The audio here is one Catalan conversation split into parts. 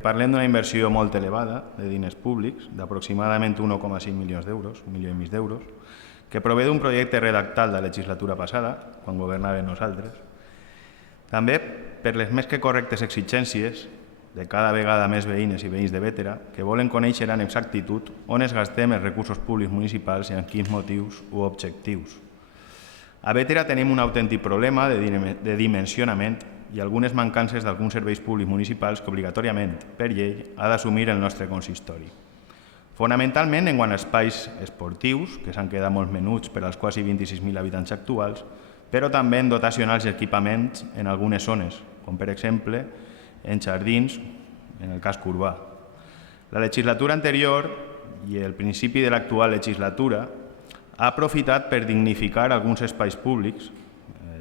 Parlem d'una inversió molt elevada de diners públics, d'aproximadament 1,5 milions d'euros, 1,5 milió d'euros, que prové d'un projecte redactat de la legislatura passada, quan governàvem nosaltres. També per les més que correctes exigències de cada vegada més veïnes i veïns de Bétera que volen conèixer amb exactitud on es gastem els recursos públics municipals i amb quins motius o objectius. A Bétera tenim un autèntic problema de dimensionament i algunes mancances d'alguns serveis públics municipals que obligatòriament, per llei, ha d'assumir el nostre consistori. Fonamentalment en quant a espais esportius, que s'han quedat molt menuts per als quasi 26.000 habitants actuals, però també en dotacionals i equipaments en algunes zones, com per exemple en jardins, en el casc urbà. La legislatura anterior i el principi de l'actual legislatura ha aprofitat per dignificar alguns espais públics,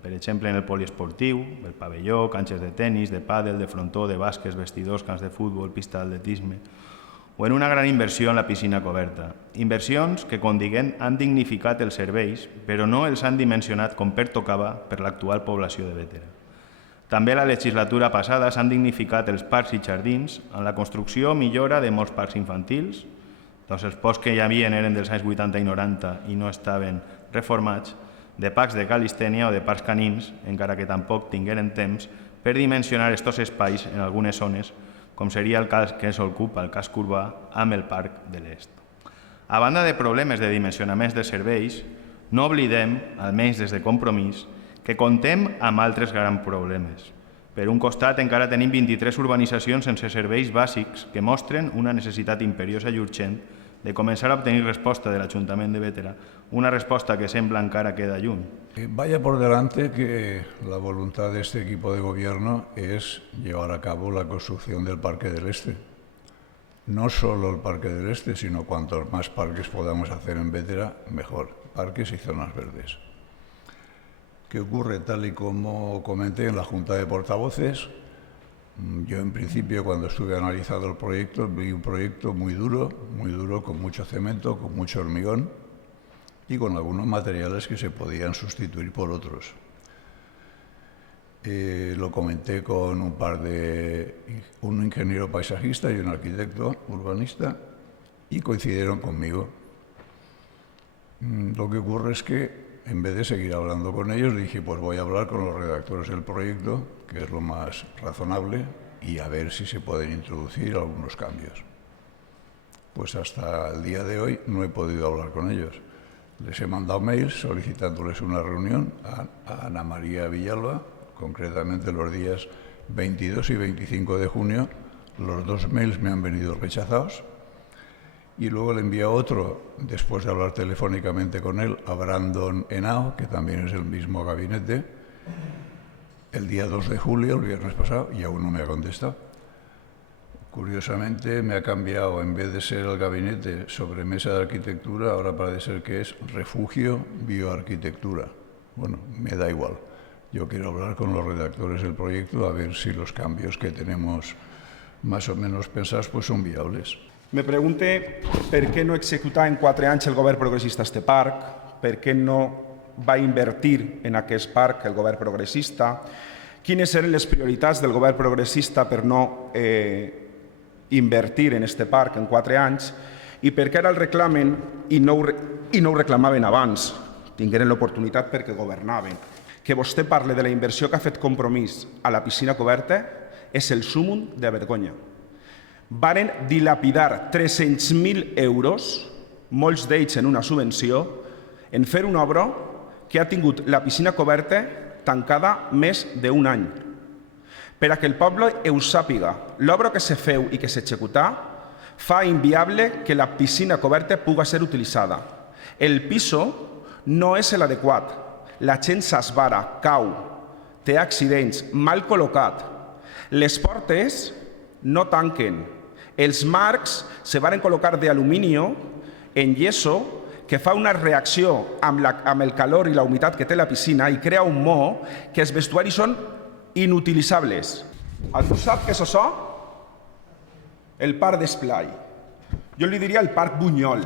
per exemple en el poliesportiu, el pavelló, canxes de tenis, de pàdel, de frontó, de bàsquet, vestidors, camps de futbol, pista d'atletisme, o en una gran inversió en la piscina coberta. Inversions que, com diguem, han dignificat els serveis, però no els han dimensionat com pertocava per l'actual població de Bétera. També a la legislatura passada s'han dignificat els parcs i jardins amb la construcció o millora de molts parcs infantils, doncs els parcs que hi havia eren dels anys 80 i 90 i no estaven reformats, de parcs de calistènia o de parcs canins, encara que tampoc tingueren temps per dimensionar aquests espais en algunes zones, com seria el cas que s'ocupa el casc urbà amb el Parc de l'Est. A banda de problemes de dimensionaments de serveis, no oblidem, almenys des de Compromís, que contem amb altres grans problemes. Per un costat, encara tenim 23 urbanitzacions sense serveis bàsics que mostren una necessitat imperiosa i urgent de començar a obtenir resposta de l'Ajuntament de Bétera, una respuesta que sembla encara queda lluny. Vaya por delante que la voluntad de este equipo de gobierno es llevar a cabo la construcción del Parque del Este. No solo el Parque del Este, sino cuantos más parques podamos hacer en Bétera, mejor. Parques y zonas verdes. ¿Qué ocurre? Tal y como comenté en la Junta de Portavoces, yo en principio cuando estuve analizando el proyecto vi un proyecto muy duro, con mucho cemento, con mucho hormigón y con algunos materiales que se podían sustituir por otros. Lo comenté con un ingeniero paisajista y un arquitecto urbanista y coincidieron conmigo. Lo que ocurre es que en vez de seguir hablando con ellos, dije, pues voy a hablar con los redactores del proyecto, que es lo más razonable, y a ver si se pueden introducir algunos cambios. Pues hasta el día de hoy no he podido hablar con ellos. Les he mandado mails solicitándoles una reunión a Ana María Villalba, concretamente los días 22 y 25 de junio. Los dos mails me han venido rechazados. Y luego le envié otro, después de hablar telefónicamente con él, a Brandon Henao, que también es el mismo gabinete, el día 2 de julio, el viernes pasado, y aún no me ha contestado. Curiosamente me ha cambiado, en vez de ser el gabinete sobre mesa de arquitectura, ahora parece ser que es refugio bioarquitectura. Bueno, me da igual. Yo quiero hablar con los redactores del proyecto a ver si los cambios que tenemos más o menos pensados pues son viables. Me pregunte per què no executar en 4 anys el govern progressista este parc, per què no va invertir en aquest parc el govern progressista, quines eren les prioritats del govern progressista per no invertir en este parc en 4 anys i per què ara el reclamen i no ho reclamaven abans, tingueren l'oportunitat perquè governaven. Que vostè parle de la inversió que ha fet Compromís a la piscina coberta és el súmum de vergonya. Varen dilapidar 300.000 euros, molts d'ells en una subvenció, en fer una obra que ha tingut la piscina coberta tancada més d'un any. Per a que el poble ho sàpiga, l'obra que se feu i que s'executà fa inviable que la piscina coberta puga ser utilitzada. El piso no és l'adequat, la gent s'esvara, cau, té accidents, mal col·locat. Les portes no tanquen. Els marcs se van col·locar d'alumini en yeso que fa una reacció amb el calor i la humitat que té la piscina i crea un moho que els vestuaris són inutilitzables. Algú sap què és això? El parc d'esplai. Jo li diria el parc Bunyol,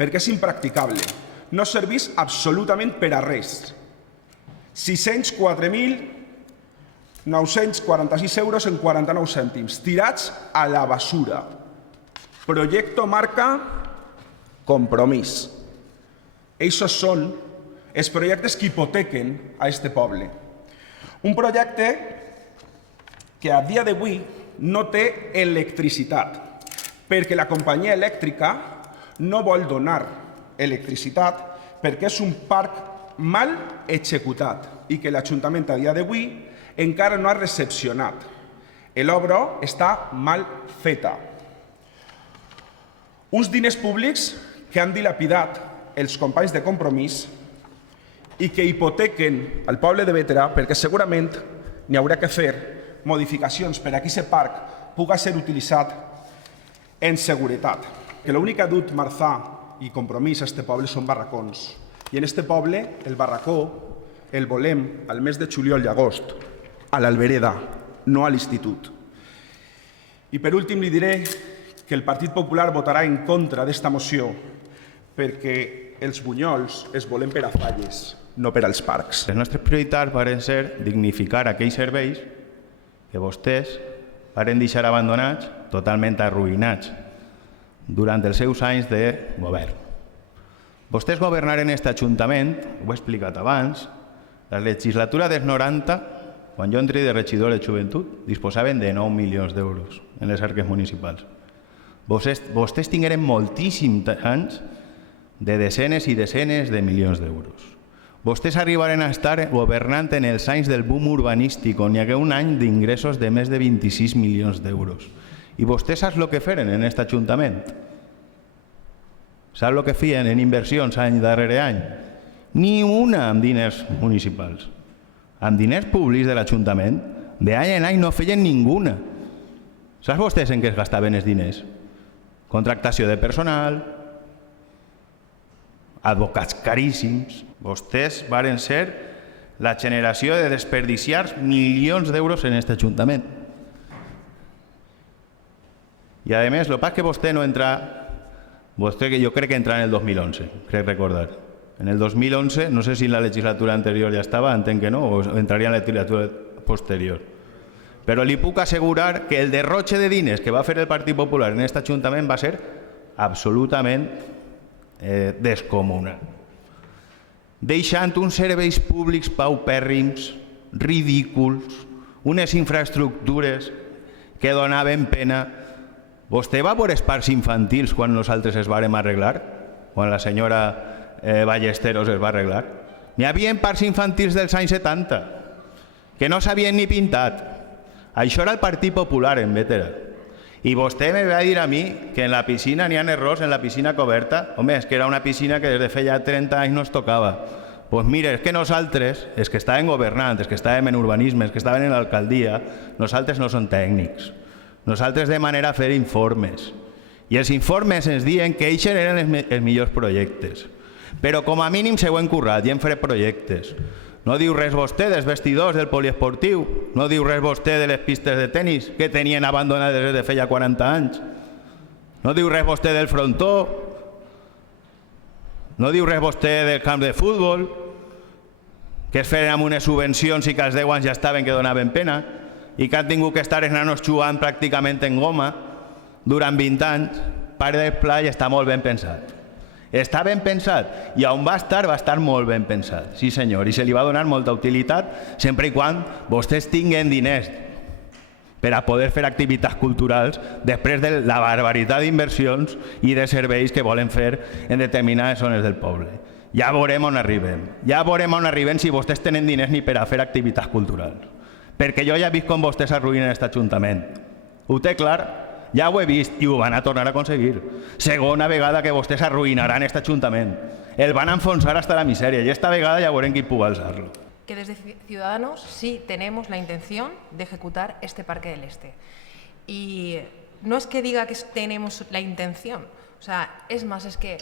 perquè és impracticable. No serveix absolutament per a res. 604.000 946 euros en 49 cèntims, tirats a la basura. Proyecto marca Compromís. Esos són els projectes que hipotequen a este poble. Un projecte que a dia d'avui no té electricitat, perquè la companyia elèctrica no vol donar electricitat perquè és un parc mal executat i que l'Ajuntament a dia d'avui encara no ha recepcionat. L'obra està mal feta. Uns diners públics que han dilapidat els companys de Compromís i que hipotequen el poble de Bétera perquè segurament n'hi haurà que fer modificacions per a que aquest parc pugui ser utilitzat en seguretat. Que l'únic que ha dut Marzà i Compromís a este poble són barracons. I en este poble el barracó el volem al mes de juliol i agost, a l'Albereda, no a l'institut. I per últim li diré que el Partit Popular votarà en contra d'esta moció perquè els bunyols es volem per a falles, no per als parcs. Les nostres prioritats van ser dignificar aquells serveis que vostès van deixar abandonats, totalment arruïnats, durant els seus anys de govern. Vostès governaren aquest Ajuntament, ho he explicat abans, la legislatura dels 90, quan jo entri de regidor de joventut, disposaven de 9 milions d'euros en les arques municipals. Vostès tingueren moltíssims anys de desenes i desenes de milions d'euros. Vostès arribaren a estar governant en els anys del boom urbanístic, on hi hagué un any d'ingressos de més de 26 milions d'euros. I vostès saps el que feren en aquest Ajuntament? Saps el que feien en inversions any darrere any? Ni una amb diners municipals. Amb diners públics de l'Ajuntament, d'any en any no feien ninguna. Saps vostès en què es gastaven els diners? Contractació de personal, advocats caríssims. Vostès varen ser la generació de desperdiciar milions d'euros en aquest Ajuntament. I a més, el pas que vostè no entra, jo crec que entra en el 2011, crec recordar. En el 2011, no sé si en la legislatura anterior ja estava, entenc que no, o entraria en la legislatura posterior. Però li puc assegurar que el derroche de diners que va fer el Partit Popular en aquest Ajuntament va ser absolutament descomunal. Deixant uns serveis públics paupèrrims, ridículs, unes infraestructures que donaven pena. Vostè va veure els parcs infantils quan nosaltres es vàrem arreglar? Quan la senyora Ballesteros es va arreglar? N'hi havia parcs infantils dels anys 70 que no s'havien ni pintat. Això era el Partit Popular en Bétera. I vostè me va dir a mi que en la piscina n'hi ha errors, en la piscina coberta. Home, és que era una piscina que des de feia 30 anys no es tocava. Doncs mira, és que nosaltres, els que estàvem governant, els que estàvem en urbanisme, els que estàvem en l'alcaldia, nosaltres no som tècnics. Nosaltres demanem a fer informes. I els informes ens diuen que aquests eren els millors projectes. Però com a mínim s'ho hem currat i hem fet projectes. No diu res vostè dels vestidors del poliesportiu, no diu res vostè de les pistes de tenis que tenien abandonades des de feia 40 anys, no diu res vostè del frontó, no diu res vostè del camp de futbol, que es feren amb unes subvencions i que als 10 anys ja estaven que donaven pena i que han tingut que estar els nanos jugant pràcticament en goma durant 20 anys. Parc del Pla està molt ben pensat. Està ben pensat i on va estar molt ben pensat, sí senyor, i se li va donar molta utilitat sempre i quan vostès tinguen diners per a poder fer activitats culturals després de la barbaritat d'inversions i de serveis que volen fer en determinades zones del poble. Ja veurem on arribem, si vostès tenen diners ni per a fer activitats culturals. Perquè jo ja he vist com vostès arruïnen aquest Ajuntament. Ho té clar? Ja ho he vist i ho van a tornar a aconseguir. Segona vegada que vostès arruïnaran aquest Ajuntament. El van enfonsar hasta la misèria y esta vegada ya verán quién pudo alzarlo. Que desde Ciudadanos sí tenemos la intención de ejecutar este Parque del Este. Y no es que diga que tenemos la intención, o sea, es más, es que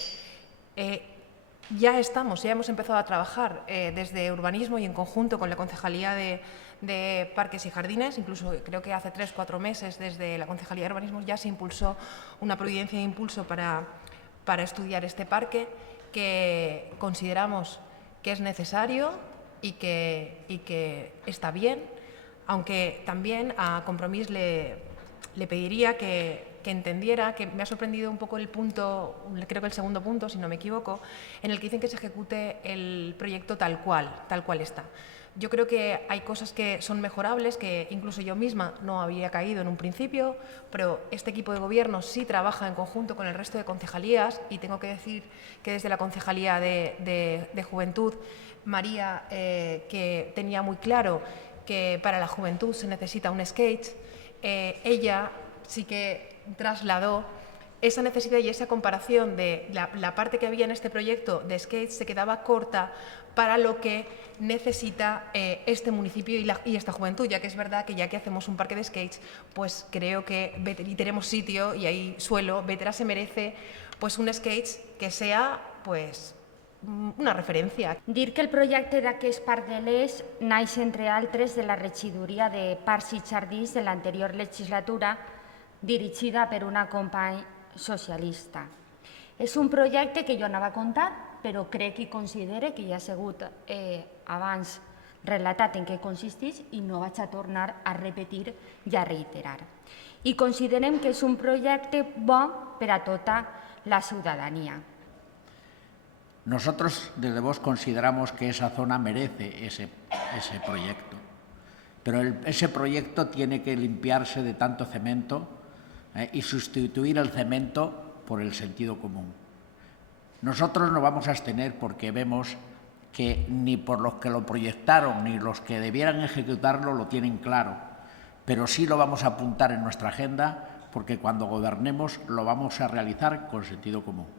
ya hemos empezado a trabajar desde urbanismo y en conjunto con la Concejalía de Parques y Jardines, incluso creo que hace 3 o 4 meses desde la Concejalía de Urbanismo ya se impulsó una providencia de impulso para estudiar este parque, que consideramos que es necesario y que está bien. aunque también a Compromís le pediría que entendiera que me ha sorprendido un poco el punto, creo que el segundo punto, si no me equivoco, en el que dicen que se ejecute el proyecto tal cual está. Yo creo que hay cosas que son mejorables, que incluso yo misma no había caído en un principio, pero este equipo de gobierno sí trabaja en conjunto con el resto de concejalías, y tengo que decir que desde la Concejalía de Juventud, María, que tenía muy claro que para la juventud se necesita un skate, ella sí que trasladó esa necesidad y esa comparación de la parte que había en este proyecto de skates se quedaba corta para lo que necesita este municipio y esta juventud, ya que es verdad que ya que hacemos un parque de skates, pues creo que y tenemos sitio y hay suelo, Bétera se merece pues un skates que sea pues una referència. Dir que el projecte d'aquest Parc de l'Eix naix, entre altres, de la regidoria de Parcs i Jardins de l'anterior legislatura, dirigida per una company socialista. És un projecte que jo anava a contar, però crec i considere que ja ha sigut abans relatat en què consisteix i no vaig a tornar a repetir i a reiterar. I considerem que és un projecte bo per a tota la ciutadania. Nosotros, desde Vox, consideramos que esa zona merece ese proyecto, pero ese proyecto tiene que limpiarse de tanto cemento y sustituir el cemento por el sentido común. Nosotros nos vamos a abstener porque vemos que ni por los que lo proyectaron ni los que debieran ejecutarlo lo tienen claro, pero sí lo vamos a apuntar en nuestra agenda porque cuando gobernemos lo vamos a realizar con sentido común.